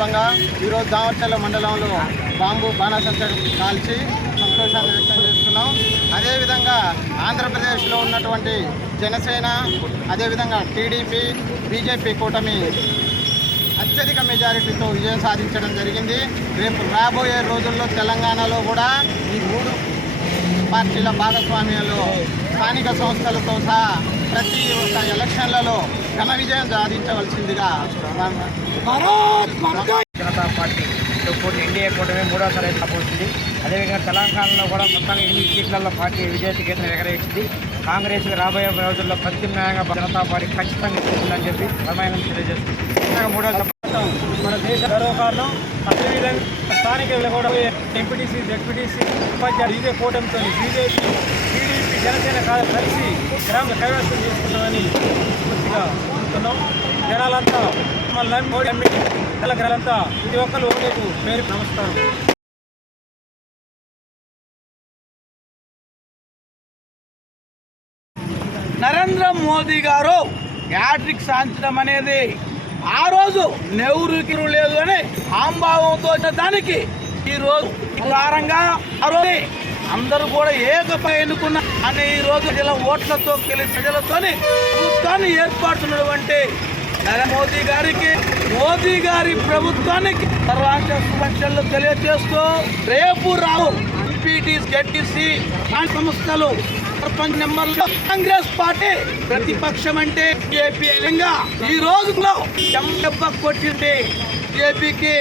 సందర్భంగా ఈరోజు దామర్చర్ల మండలంలో బాణాసంచా కాల్చి సంతోషాన్ని వ్యక్తం చేస్తున్నాం. అదేవిధంగా ఆంధ్రప్రదేశ్లో ఉన్నటువంటి జనసేన, అదేవిధంగా టీడీపీ, బీజేపీ కూటమి అత్యధిక మెజారిటీతో విజయం సాధించడం జరిగింది. రేపు రాబోయే రోజుల్లో తెలంగాణలో కూడా ఈ 3 పార్టీల భాగస్వామ్యంలో స్థానిక సంస్థలతో సహా ప్రతి ఒక్క ఎలక్షన్లలో ఘన విజయం సాధించవలసిందిగా జనతా పార్టీ ఎన్డీఏ కూటమి 3వసారి రాబోతుంది. అదేవిధంగా తెలంగాణలో కూడా మొత్తంగా 8 సీట్లలో పార్టీ విజయ కేంద్రం ఎగరేసింది. కాంగ్రెస్ రాబోయే రోజుల్లో ప్రత్యామ్నాయంగా జనతా పార్టీ ఖచ్చితంగా ఇస్తుందని చెప్పి ప్రమాణం తెలియజేస్తుంది. మన దేశ గర్వకారణం. అదేవిధంగా స్థానిక కూడా ఎంపీటీసీ, జెడ్పీటీసీ, ఉపాధ్యాయులు ఇదే కూటమితో బీజేపీ, టీడీపీ, జనసేన కలిసి గ్రామ కైవసం చేసుకుంటామని పూర్తిగా అనుకున్నాం. జనాలంతా మమ్మల్ని నమ్మి తెలంగాణంతా ప్రతి ఒక్కరు ఓటేకు పేరు నమస్కారం. నరేంద్ర మోదీ గారు హ్యాట్రిక్ సాధించడం అనేది ఆ రోజు నెహ్రూకి లేదు అని ఆంభావంతో దానికి ఈ రోజు ప్రకారంగా అందరూ కూడా ఏకపై ఎన్నుకున్న అని ఈ రోజు ఓట్లతో ప్రజలతోని ప్రభుత్వాన్ని ఏర్పడుతున్నటువంటి నరేంద్ర మోదీ గారికి, మోదీ గారి ప్రభుత్వానికి రాష్ట్ర శుభాకాంక్షలు తెలియజేస్తూ రేపు రావు ఎంపీటీ, జెడ్పీసీ సంస్థలు సర్పంచ్ నెంబర్లు కాంగ్రెస్ పార్టీ ప్రతిపక్షం అంటే బీజేపీ ఈ రోజులో దెబ్బ కొట్టింది బీజేపీకి.